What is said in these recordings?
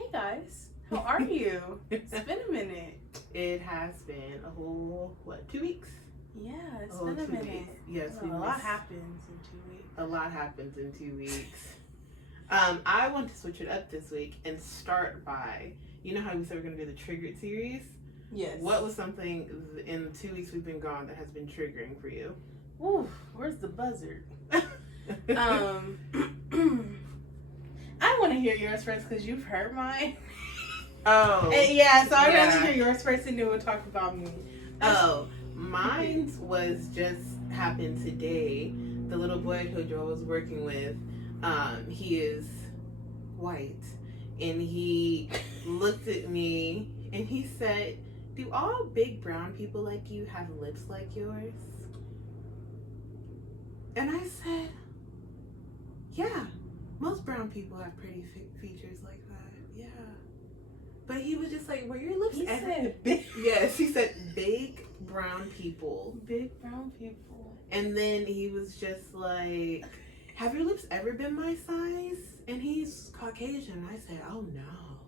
Hey guys, how are you? It's been a minute. It has been a whole, 2 weeks? Yeah, it's Oh, been a 2 minute. weeks. Yes, a lot happens in 2 weeks. A lot happens in 2 weeks. I want to switch it up this week and start by, you know how we said we're going to do the Triggered series? Yes. What was something in the 2 weeks we've been gone that has been triggering for you? Ooh, where's the buzzard? I want to hear yours first because you've heard mine. Oh. Yeah, so I'd rather hear yours first and then we'll talk about me. Mine was just happened today. The little boy who Joel was working with, he is white, and he looked at me and he said, "Do all big brown people like you have lips like yours?" And I said, "Yeah, most brown people have pretty features like that. Yeah." But he was just like, "Were your lips ever?" Said big. Yes, he said big brown people. Big brown people. And then he was just like, "Have your lips ever been my size?" And he's Caucasian. I said, "Oh no,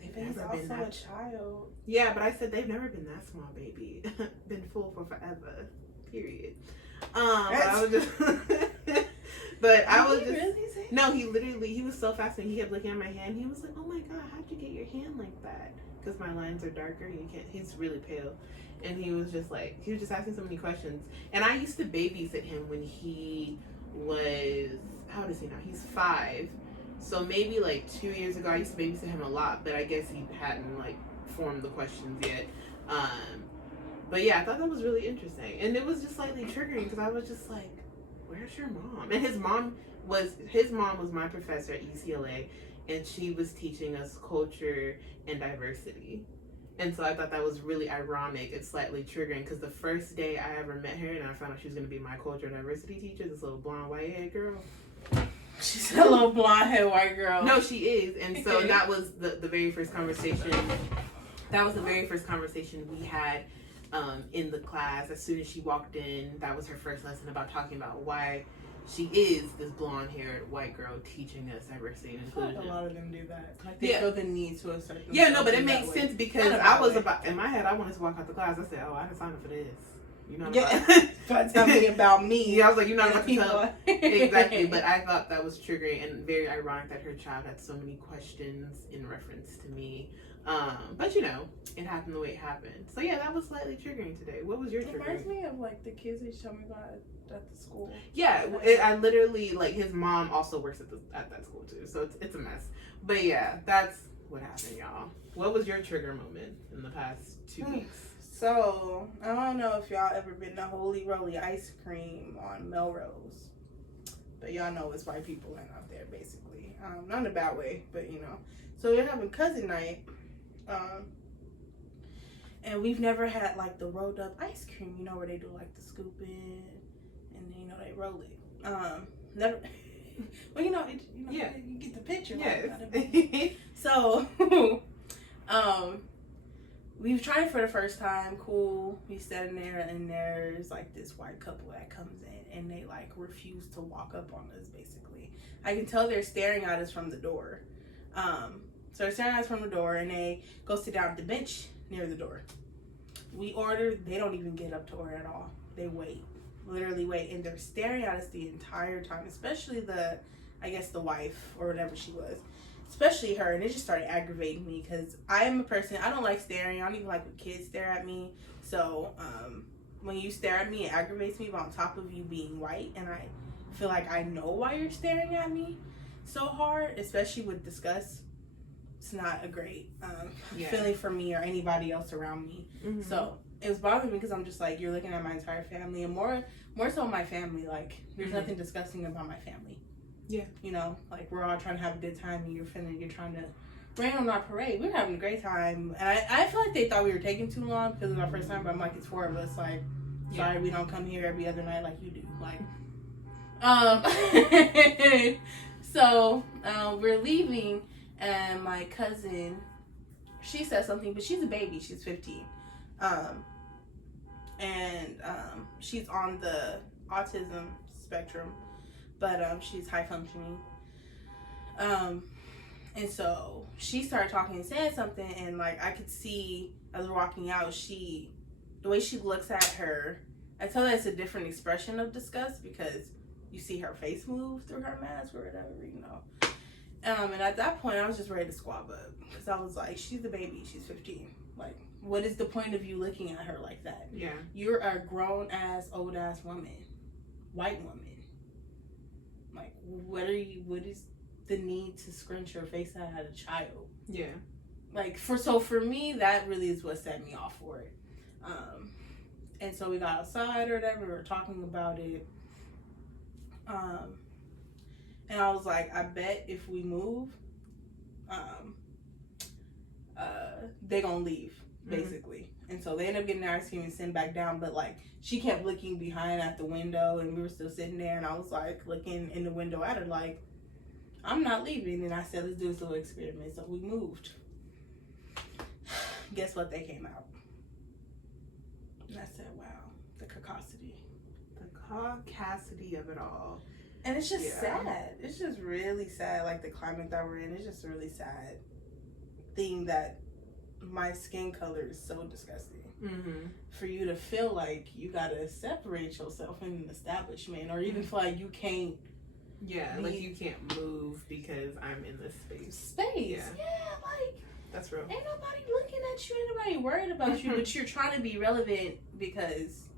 they've never been that." A child. Yeah, but I said they've never been that small, baby. Been full for forever. Period. But I was just. But I was just. Really say No, he was so fascinated. He kept looking at my hand. He was like, "Oh my god, how'd you get your hand like that?" Because my lines are darker. He's really pale. And he was just asking so many questions. And I used to babysit him when he was, how old is he now? He's 5. So maybe 2 years ago, I used to babysit him a lot, but I guess he hadn't formed the questions yet. But yeah, I thought that was really interesting. And it was just slightly triggering because I was just like, "Where's your mom?" And his mom was my professor at UCLA, and she was teaching us culture and diversity. And so I thought that was really ironic and slightly triggering because the first day I ever met her and I found out she was going to be my culture and diversity teacher, this little blonde white-haired girl. She's a little blonde-haired white girl. No, she is. And so that was the very first conversation. That was the very first conversation we had in the class. As soon as she walked in, that was her first lesson about talking about why she is this blonde-haired white girl teaching us diversity and inclusion. A lot of them do that. They feel the need to assert themselves. Yeah, no, but it makes sense because I was in my head, I wanted to walk out the class. I said, "Oh, I didn't sign up for this." You know what I'm saying? Tell me about me. Yeah, I was like, "You're not going to tell." Exactly, but I thought that was triggering and very ironic that her child had so many questions in reference to me. But it happened the way it happened. So yeah, that was slightly triggering today. What was your triggering? It reminds me of the kids they told me about at the school. Yeah, I literally his mom also works at that school too, so it's a mess. But yeah, that's what happened, y'all. What was your trigger moment in the past 2 weeks? So I don't know if y'all ever been to Holy Roly ice cream on Melrose, but y'all know it's white people went out there basically. Not in a bad way, but So we're having cousin night. And we've never had the rolled up ice cream, where they do the scooping and then they roll it. Never. Well, Yeah. you get the picture. Yes. So, we've tried it for the first time. Cool. We standing there and there's this white couple that comes in and they refuse to walk up on us. Basically, I can tell they're staring at us from the door. So they're staring at us from the door and they go sit down at the bench near the door. We order, they don't even get up to order at all. They wait, literally wait, and they're staring at us the entire time, especially the wife or whatever she was, especially her, and it just started aggravating me because I am a person, I don't like staring, I don't even like when kids stare at me, so when you stare at me, it aggravates me, but on top of you being white, and I feel like I know why you're staring at me so hard, especially with disgust. It's not a great feeling for me or anybody else around me. Mm-hmm. So it was bothering me because I'm just you're looking at my entire family and more so my family. There's nothing disgusting about my family. Yeah. We're all trying to have a good time and you're trying to rain on our parade. We're having a great time. And I feel like they thought we were taking too long because it was our first time, but I'm it's 4 of us. Sorry, we don't come here every other night like you do. So we're leaving. And my cousin, she said something, but she's a baby. She's 15. She's on the autism spectrum, but she's high functioning. And so she started talking and saying something, and like I could see as we're walking out, the way she looks at her, I tell her it's a different expression of disgust because you see her face move through her mask or whatever, you know. And at that point, I was just ready to squab up because I was like, she's the baby, she's 15. Like, what is the point of you looking at her like that? Yeah. You're a grown ass, old ass woman, white woman. Like, what is the need to scrunch your face at a child? Yeah. Like, for me, that really is what set me off for it. And so we got outside or whatever, we were talking about it. And I was like, I bet if we move, they gonna leave, basically. And so they ended up getting their ice cream and sitting back down, but like she kept looking behind at the window and we were still sitting there, and I was like looking in the window at her like, I'm not leaving. And I said, let's do this little experiment. So we moved. Guess what? They came out. And I said, wow, the caucasity. The caucasity of it all. And it's just sad. It's just really sad. Like the climate that we're in, it's just a really sad thing that my skin color is so disgusting. Mm-hmm. For you to feel like you gotta separate yourself in an establishment, or even feel like you can't. Yeah, like you can't move because I'm in this space. Yeah, like that's real. Ain't nobody looking at you. Ain't nobody worried about you, but you're trying to be relevant because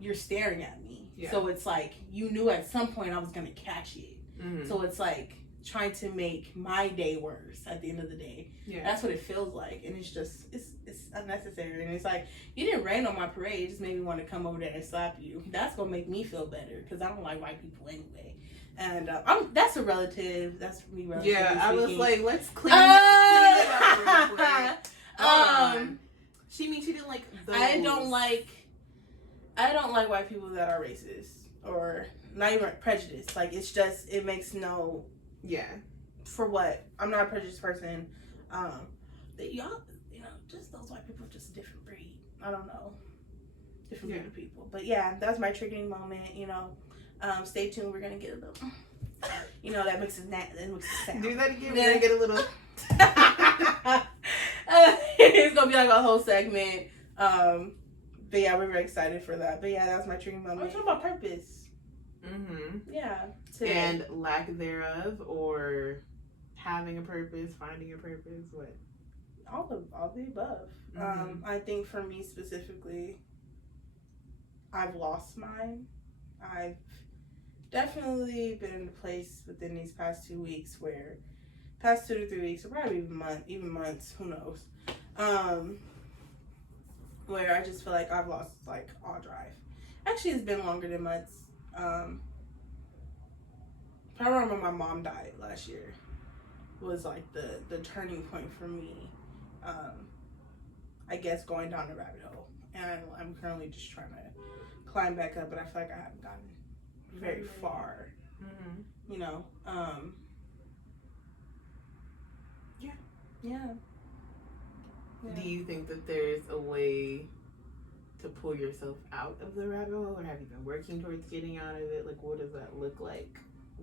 you're staring at me. Yeah. So it's like you knew at some point I was gonna catch it. Mm-hmm. So it's like trying to make my day worse at the end of the day. Yeah. That's what it feels like. And it's just, it's unnecessary. And it's like, you didn't rain on my parade. It just made me want to come over there and slap you. That's going to make me feel better because I don't like white people anyway. And that's a relative. That's me relative. Yeah, I was like, let's clean it up real quick. She didn't like those. I don't like white people that are racist or not even prejudiced. Like, it's just, it makes no... Yeah. For what? I'm not a prejudiced person. Y'all, just those white people are just a different breed. I don't know. Different breed of people. But yeah, that's my triggering moment, stay tuned. We're going to get a little, that makes it sound. Do that again. We're going to get a little. It's going to be like a whole segment. But yeah, we're very excited for that. But yeah, that's my triggering moment. I'm talking about purpose. Mm-hmm. Yeah. Today. And lack thereof, or having a purpose, finding a purpose, what? All the above. Mm-hmm. I think for me specifically, I've lost mine. I've definitely been in a place within these past 2 weeks past 2 to 3 weeks, or probably even months, who knows, where I just feel like I've lost like all drive. Actually, it's been longer than months. I remember my mom died last year was like the turning point for me. I guess going down the rabbit hole, and I'm currently just trying to climb back up, but I feel like I haven't gotten very far. Mm-hmm. Yeah. Do you think that there's a way to pull yourself out of the rabbit hole, or have you been working towards getting out of it? Like, what does that look like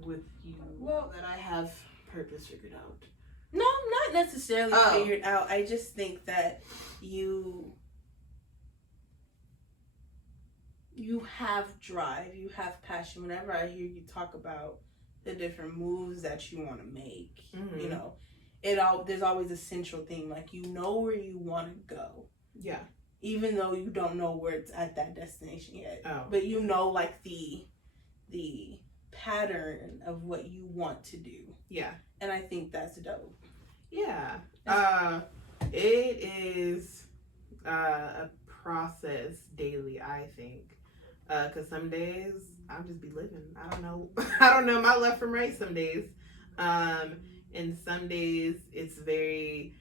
with you? Well, that I have purpose figured out. No, not necessarily figured out. I just think that you have drive, you have passion. Whenever I hear you talk about the different moves that you want to make, mm-hmm. There's always a central thing. Like, you know where you want to go. Yeah. Even though you don't know where it's at that destination yet. Oh. But like the pattern of what you want to do. Yeah. And I think that's dope. Yeah. It is a process daily, I think. Because some days I'll just be living. I don't know my left from right some days. And some days it's very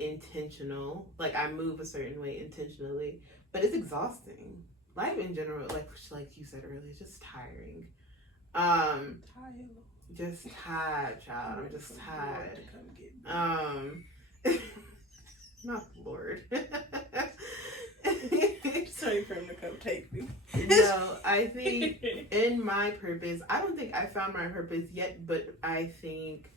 intentional. Like, I move a certain way intentionally, but it's exhausting. Life in general, like you said earlier, is just tiring. Just tired, child. I'm just tired. Not Lord. Sorry for him to come take me. No, I think in my purpose, I don't think I found my purpose yet, but I think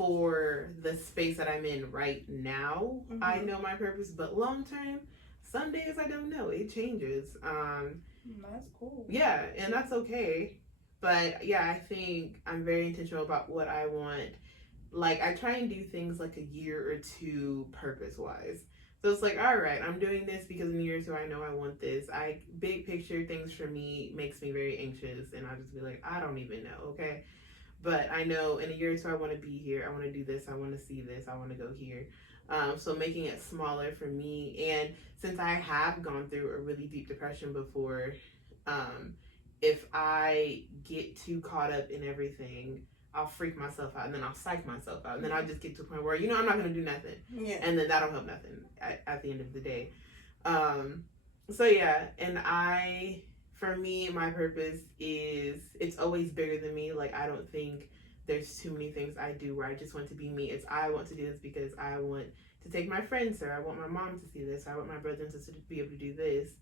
for the space that I'm in right now, Mm-hmm. I know my purpose, but long term, some days I don't know. It changes. That's cool. Yeah, and that's okay. But yeah, I think I'm very intentional about what I want. Like, I try and do things like a year or two purpose wise. So it's like, all right, I'm doing this because in a year or two I know I want this. Big picture things for me makes me very anxious, and I'll just be like, I don't even know, okay? But I know in a year or two I want to be here. I want to do this. I want to see this. I want to go here. So making it smaller for me. And since I have gone through a really deep depression before, if I get too caught up in everything, I'll freak myself out, and then I'll psych myself out, and then I'll just get to a point where, I'm not going to do nothing. Yeah. And then that'll help nothing at the end of the day. So yeah, and for me, my purpose is, it's always bigger than me. Like, I don't think there's too many things I do where I just want to be me. It's, I want to do this because I want to take my friends there. I want my mom to see this. I want my brother and sister to be able to do this.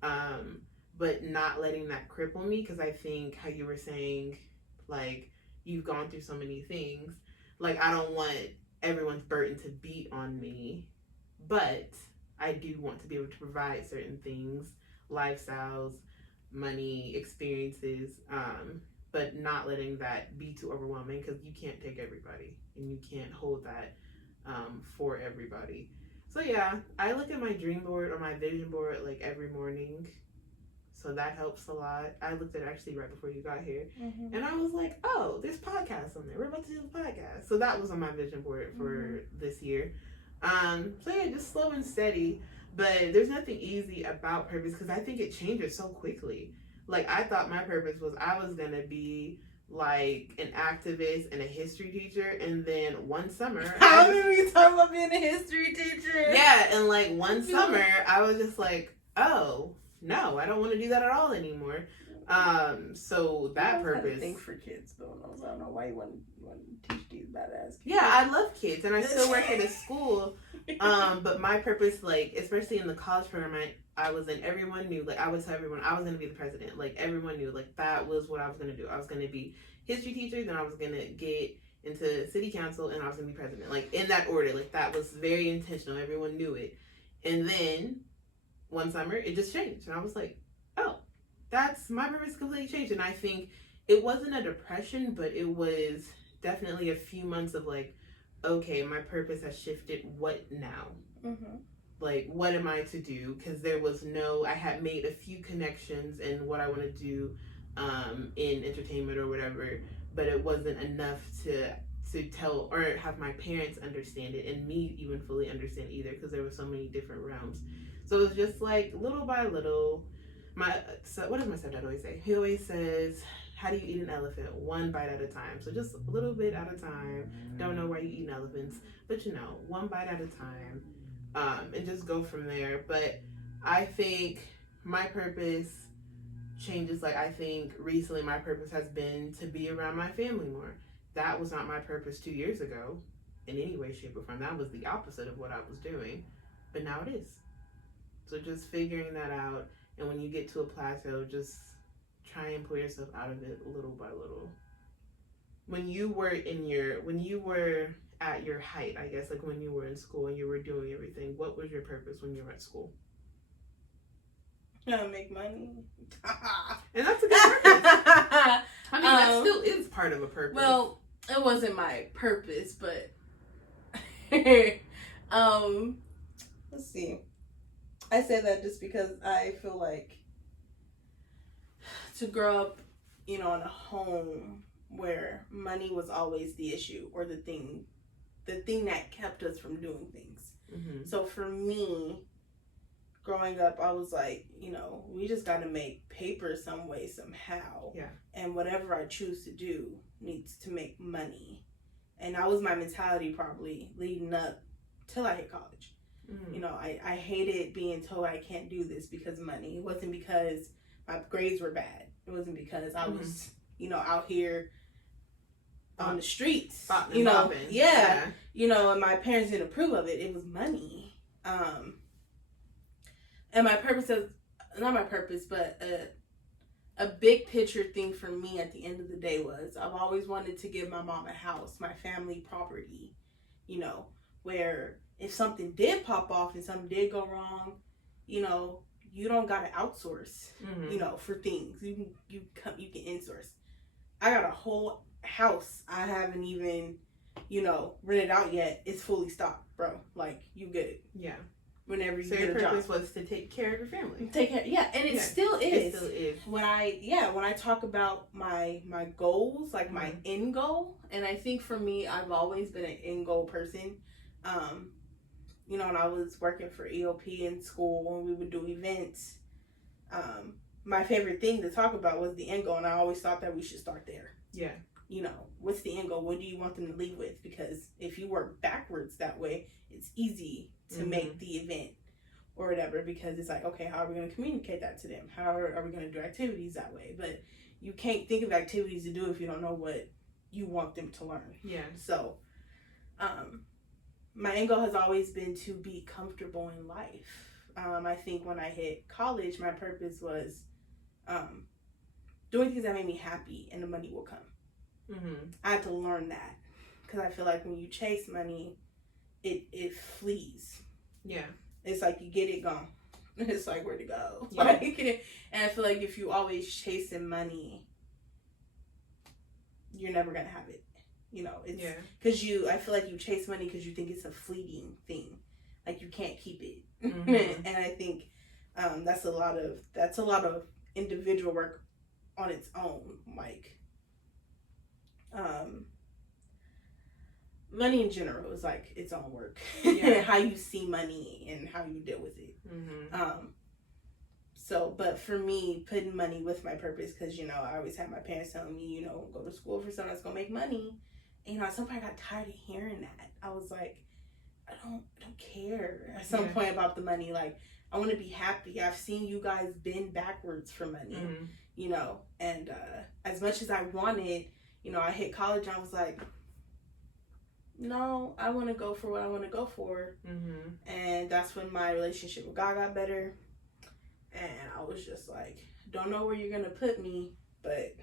But not letting that cripple me, because I think how you were saying, like, you've gone through so many things. Like, I don't want everyone's burden to be on me, but I do want to be able to provide certain things, lifestyles, money, experiences, but not letting that be too overwhelming, because you can't take everybody and you can't hold that for everybody. So yeah, I look at my dream board or my vision board like every morning. So that helps a lot. I looked at it actually right before you got here. Mm-hmm. And I was like, oh, there's podcasts on there. We're about to do the podcast. So that was on my vision board for this year. So yeah, just slow and steady. But there's nothing easy about purpose, because I think it changes so quickly. Like, I thought my purpose was I was going to be like an activist and a history teacher, and then one summer I remember you talking about being a history teacher. Yeah, and like one summer I was just like, oh no, I don't want to do that at all anymore. So that purpose. Think for kids though. I don't know why you want to teach these badass kids. Yeah, I love kids, and I still work at a school. But my purpose, like, especially in the college program I was in, everyone knew. Like, I would tell everyone I was going to be the president. Like, everyone knew. Like, that was what I was going to do. I was going to be history teacher, then I was going to get into city council, and I was going to be president. Like, in that order. Like, that was very intentional. Everyone knew it. And then one summer it just changed, and I was like, oh, that's my purpose completely changed. And I think it wasn't a depression, but it was definitely a few months of like, okay, my purpose has shifted. What now? Like, what am I to do? Because I had made a few connections in what I want to do in entertainment or whatever, but it wasn't enough to tell or have my parents understand it, and me even fully understand either, because there were so many different realms. So it was just like little by little. What does my stepdad always say? He always says, how do you eat an elephant? One bite at a time. So just a little bit at a time. Don't know why you eat elephants, but one bite at a time, and just go from there. But I think my purpose changes. Like, I think recently my purpose has been to be around my family more. That was not my purpose 2 years ago in any way, shape, or form. That was the opposite of what I was doing, but now it is. So just figuring that out, and when you get to a plateau, just try and pull yourself out of it little by little. When you were at your height, I guess, like when you were in school and you were doing everything, what was your purpose when you were at school? Make money. And that's a good purpose. I mean, that still is part of a purpose. Well, it wasn't my purpose, but let's see. I say that just because I feel like to grow up, in a home where money was always the issue, or the thing that kept us from doing things. Mm-hmm. So for me, growing up, I was like, we just got to make paper some way, somehow. Yeah. And whatever I choose to do needs to make money. And that was my mentality probably leading up till I hit college. Mm-hmm. I hated being told I can't do this because of money. It wasn't because my grades were bad. It wasn't because I was, out here on the streets, yeah, and my parents didn't approve of it. It was money. And my purpose is, not my purpose, but a big picture thing for me at the end of the day was I've always wanted to give my mom a house, my family property, you know, where if something did pop off and something did go wrong, you know, you don't gotta outsource, you know, for things. You can insource. I got a whole house I haven't even, you know, rented out yet. It's fully stocked, bro. Like, you get it. Yeah. Whenever you so get your a job. purpose was to take care of your family. Take care, yeah, and it still is. It still is. When I talk about my goals, like my end goal, and I think for me, I've always been an end goal person. You know, when I was working for EOP in school, when we would do events, my favorite thing to talk about was the end goal, and I always thought that we should start there. Yeah. You know, what's the end goal? What do you want them to leave with? Because if you work backwards that way, it's easy to make the event or whatever, because it's like, okay, how are we going to communicate that to them? How are we going to do activities that way? But you can't think of activities to do if you don't know what you want them to learn. Yeah. So, my end goal has always been to be comfortable in life. I think when I hit college, my purpose was doing things that made me happy, and the money will come. I had to learn that, because I feel like when you chase money, it flees. Yeah. It's like you get it, gone. It's like, where'd it go? Yeah. Like, and I feel like if you always chasing money, you're never gonna have it. You know, it's because I feel like you chase money because you think it's a fleeting thing, like you can't keep it. And I think that's a lot of individual work on its own. Like, money in general is like its own work. How you see money and how you deal with it. So, but for me, putting money with my purpose, because, you know, I always had my parents telling me, you know, go to school for something that's gonna make money. And, you know, at some point I got tired of hearing that. I was like, I don't care at some point about the money. Like, I want to be happy. I've seen you guys bend backwards for money, you know, and as much as I wanted, you know, I hit college and I was like, no, I want to go for what I want to go for. And that's when my relationship with God got better. And I was just like, don't know where you're going to put me, but,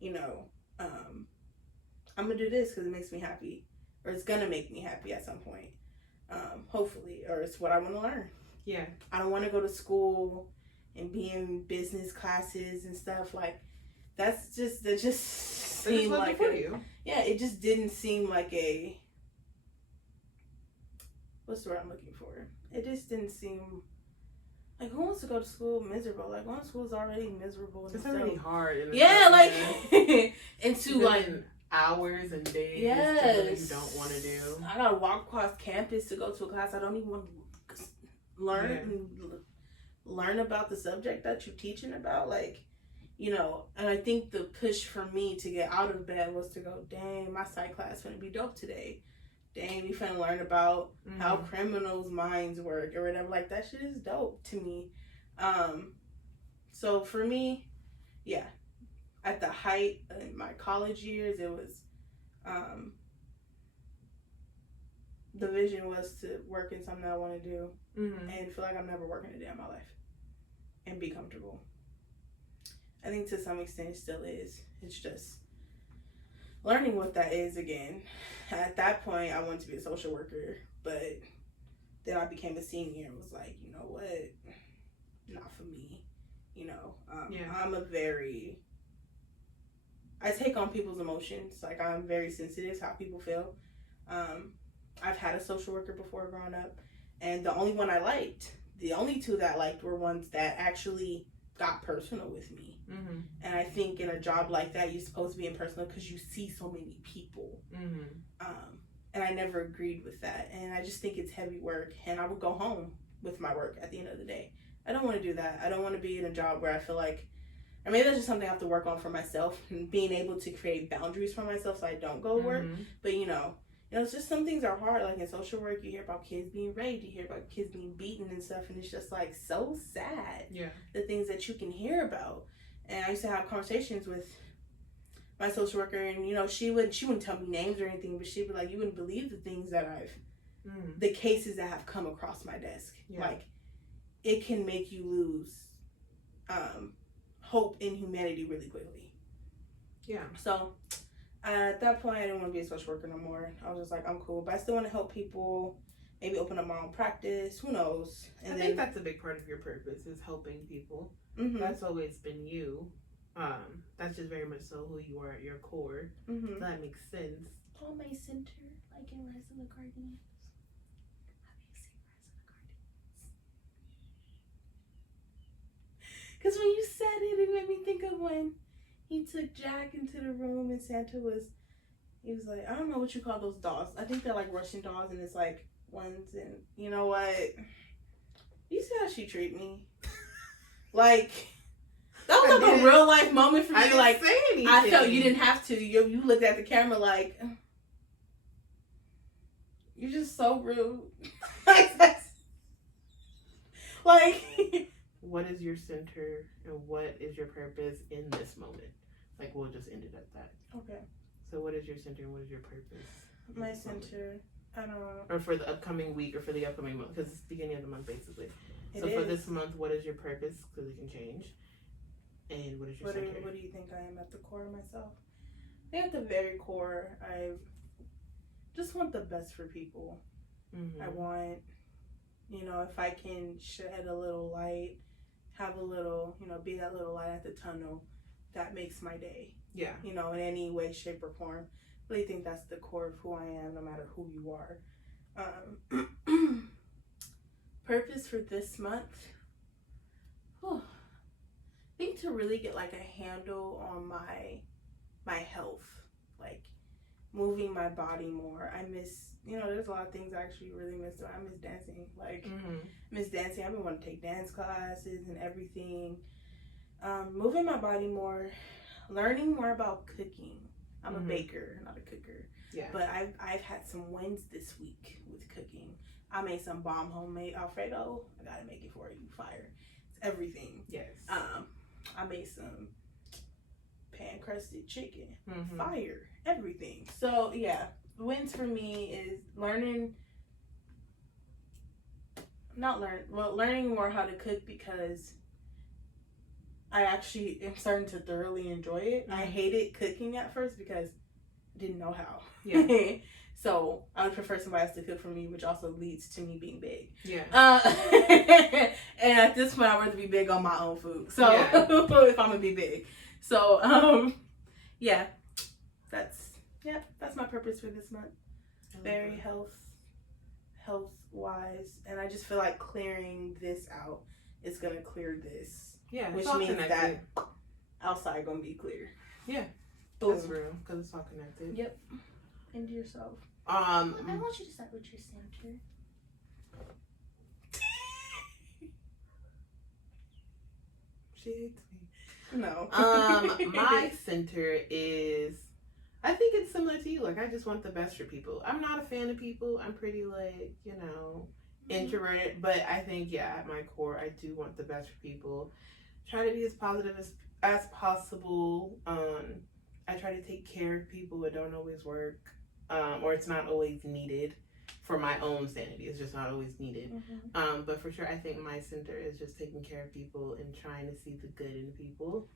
you know, I'm going to do this because it makes me happy. Or it's going to make me happy at some point. Hopefully. Or it's what I want to learn. Yeah. I don't want to go to school and be in business classes and stuff. Like, that just seemed like it just didn't seem like a, what's the word I'm looking for? It just didn't seem like, who wants to go to school miserable? Like, going to school is already miserable. It's already hard. Like, and to like hours and days that you don't want to do. I gotta walk across campus to go to a class I don't even want to learn about the subject that you're teaching about. Like, you know, and I think the push for me to get out of bed was to go, dang, my psych class finna be dope today. Dang, we finna learn about how criminals' minds work or whatever. Like, that shit is dope to me. So for me, yeah, at the height in my college years, it was, the vision was to work in something I want to do and feel like I'm never working a day in my life and be comfortable. I think to some extent it still is. It's just learning what that is again. At that point, I wanted to be a social worker, but then I became a senior and was like, you know what? Not for me. You know, I take on people's emotions. Like, I'm very sensitive to how people feel. I've had a social worker before growing up, and the only two that I liked were ones that actually got personal with me. And I think in a job like that, you're supposed to be impersonal because you see so many people. And I never agreed with that. And I just think it's heavy work. And I would go home with my work at the end of the day. I don't want to do that. I don't want to be in a job where I feel like, or maybe that's just something I have to work on for myself, and being able to create boundaries for myself so I don't go to work. But you know, it's just some things are hard. Like in social work, you hear about kids being raped, you hear about kids being beaten and stuff, and it's just like so sad. The things that you can hear about. And I used to have conversations with my social worker, and you know, she wouldn't tell me names or anything, but she'd be like, you wouldn't believe the things that the cases that have come across my desk. Like, it can make you lose hope in humanity really quickly. Yeah. So at that point, I didn't want to be a social worker no more. I was just like, I'm cool, but I still want to help people. Maybe open up my own practice. Who knows? And I think that's a big part of your purpose is helping people. Mm-hmm. That's always been you. That's just very much so who you are at your core. Mm-hmm. So that makes sense. Oh, my center, like in Rise of the Guardians. Have you seen Rise of the Guardians? Because when you said it, it made me think of when he took Jack into the room and Santa was, he was like, I don't know what you call those dolls. I think they're like Russian dolls, and it's like ones, and you know what? You see how she treat me? Like, that was like a real life moment for me. I didn't like, say anything. I felt you didn't have to. You looked at the camera like, you're just so rude. Like, what is your center and what is your purpose in this moment? Like, we'll just end it at that. Okay. So what is your center and what is your purpose? My center, I don't know. Or for the upcoming week or for the upcoming month, because it's the beginning of the month, basically. It so is. For this month, what is your purpose? Because it can change. And what is your center? What do you think I am at the core of myself? I think at the very core, I just want the best for people. Mm-hmm. I want, if I can shed a little light, have a little, be that little light at the tunnel, that makes my day. Yeah. In any way, shape, or form. I really think that's the core of who I am, no matter who you are. Purpose for this month? I think to really get like a handle on my health. Like, moving my body more. I miss, there's a lot of things I actually really miss. I miss dancing. Like, miss dancing. I've been wanting to take dance classes and everything. Moving my body more, learning more about cooking. I'm a baker, not a cooker. Yeah. But I've had some wins this week with cooking. I made some bomb homemade Alfredo. I gotta make it for you. Fire. It's everything. Yes. I made some pan crusted chicken. Mm-hmm. Fire. Everything. So yeah, wins for me is learning more how to cook, because I actually am starting to thoroughly enjoy it. I hated cooking at first because I didn't know how. Yeah. So I would prefer somebody else to cook for me, which also leads to me being big. Yeah. And at this point, I'd rather be big on my own food. So yeah. If I'm gonna be big, so yeah, that's my purpose for this month. Very health wise, and I just feel like clearing this out is gonna clear this. Yeah, which means that outside gonna be clear. Yeah, boom. That's real, because it's all connected. Yep. Into yourself. I want you to start with your center. She hates me. No. My center is, I think it's similar to you. Like, I just want the best for people. I'm not a fan of people. I'm pretty, like, introverted. But I think, at my core, I do want the best for people. Try to be as positive as possible. I try to take care of people. It don't always work. Or it's not always needed for my own sanity. It's just not always needed. But for sure, I think my center is just taking care of people and trying to see the good in people.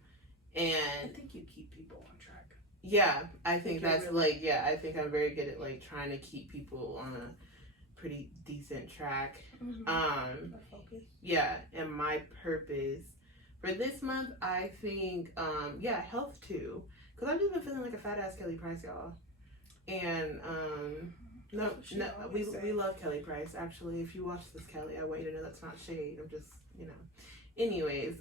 And I think you keep people on track. Yeah, I think that's really... I think I'm very good at like trying to keep people on a pretty decent track. Yeah, and my purpose for this month, I think, health too. Because I've just been feeling like a fat ass Kelly Price, y'all. And we love Kelly Price. Actually, if you watch this, Kelly, I want you to know that's not shade. I'm just, Anyways,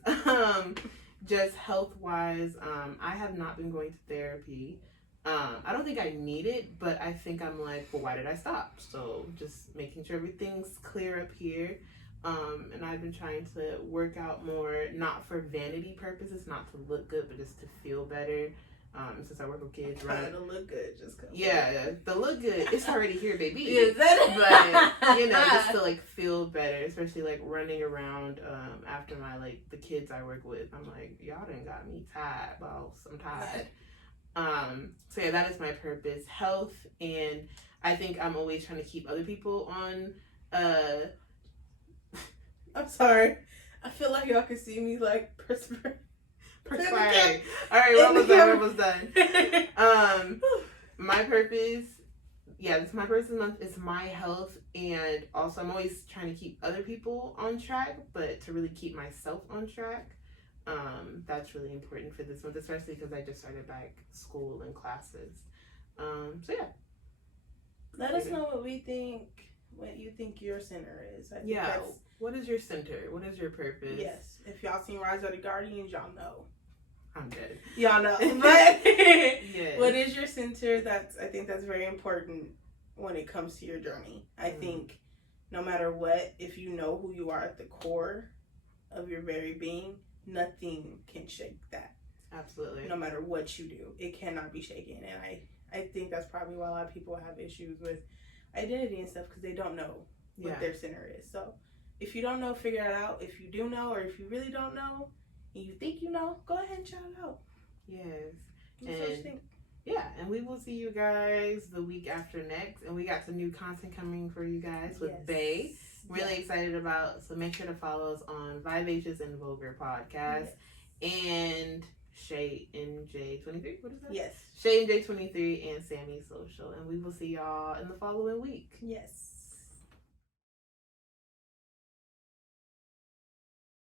just health wise, I have not been going to therapy. I don't think I need it, but I think I'm like, well, why did I stop? So just making sure everything's clear up here. And I've been trying to work out more, not for vanity purposes, not to look good, but just to feel better. Since I work with kids, right? The look good just comes. Yeah, the look good, it's already here, baby. Is that it? But just to like feel better, especially like running around after my the kids I work with. I'm like, y'all done got me tired, boss. I'm tired. So yeah, that is my purpose, health, and I think I'm always trying to keep other people on. I'm sorry. I feel like y'all can see me like perspire. Perspiring. All right, we're almost done. My purpose, this my purpose month is my health, and also I'm always trying to keep other people on track, but to really keep myself on track. That's really important for this month, especially because I just started back school and classes. So yeah. Let us know what you think your center is. I think what is your center? What is your purpose? Yes. If y'all seen Rise of the Guardians, y'all know. I'm dead. Y'all know. But yes. What is your center? I think that's very important when it comes to your journey. I think no matter what, if you know who you are at the core of your very being, nothing can shake that. Absolutely. No matter what you do, it cannot be shaken. And I think that's probably why a lot of people have issues with identity and stuff, because they don't know what their center is. So if you don't know, figure it out. If you do know, or if you really don't know and you think you know, go ahead and shout it out. Yes. And we will see you guys the week after next. And we got some new content coming for you guys with Bay. Really excited about. So make sure to follow us on Vivacious and Vulgar Podcast. And Shay and J23. What is that? Yes. Shay and J23 and Sammy Social. And we will see y'all in the following week. Yes.